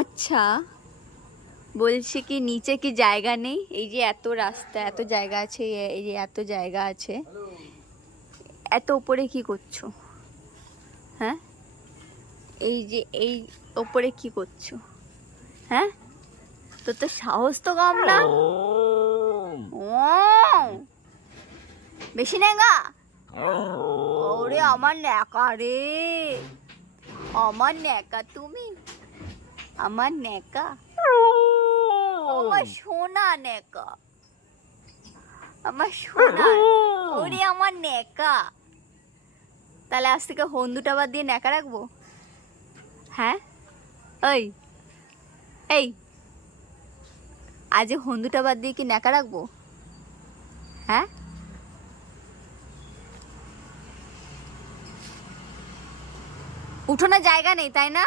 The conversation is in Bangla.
আচ্ছা, বলছি কি নিচে কি জায়গা নেই? এই যে এত রাস্তা, এত জায়গা আছে, এই যে এত জায়গা আছে, এত উপরে কি করছো? হ্যাঁ, এই যে এই উপরে কি করছো? হ্যাঁ, তোর তো সাহস তো কম না। ও বেশি নেগা। ওরে আমার ন্যাকা রে, আমার ন্যাকা তুমি, আমার ন্যাকা, আমার সোনা ন্যাকা, আমার সোনা। ওরে আমার ন্যাকা। তাহলে আজ থেকে হন্দুটা বাদ দিয়ে ন্যাকা রাখবো? হ্যাঁ ওই, এই আজ হন্দুটা বাদ দিয়ে কি ন্যাকা রাখবো? হ্যাঁ, উঠোনে জায়গা নেই তাই না?